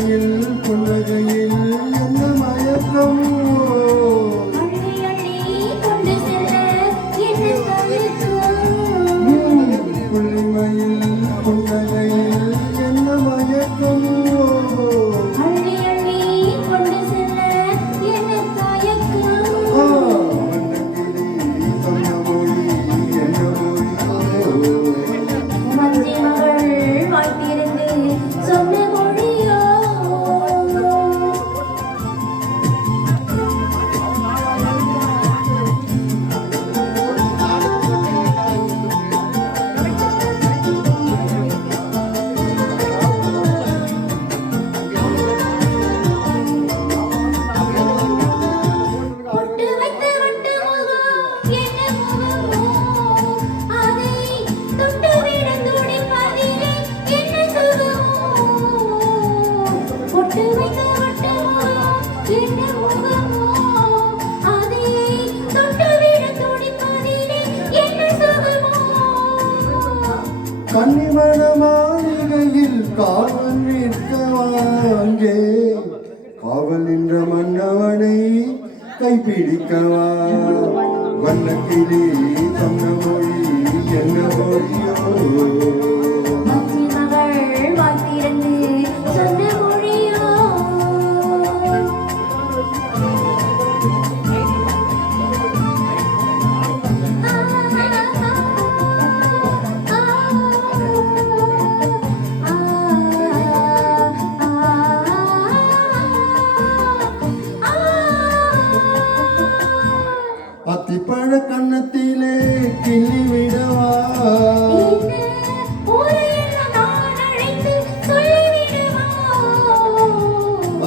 கொள்ளிமையில் புன்னகையில் என்ன மயக்கம் கொள்ளிமையில் புன்னகையில் என்ன மயக்கம் கன்னிமண மாளிகையில் காவல் நிற்கவாங்கே காவல் நின்ற மன்னவனை கைப்பிடிக்கவா வண்ணக்கிளி சொன்ன மொழி என்ன மொழியோ அத்திப்பழ கண்ணத்திலே கிள்ளி விடவா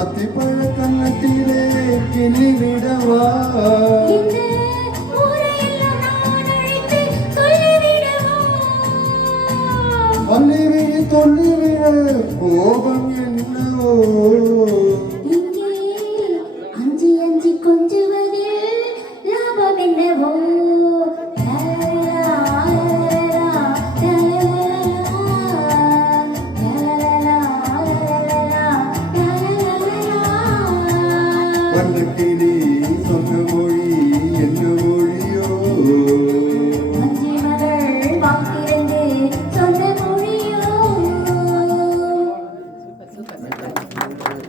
அத்திப்பழ கண்ணத்திலே கிள்ளி விடவா அள்ளிவிழி தொல்லிவிழ கோபம் என்னவோ வண்ணக்கிளி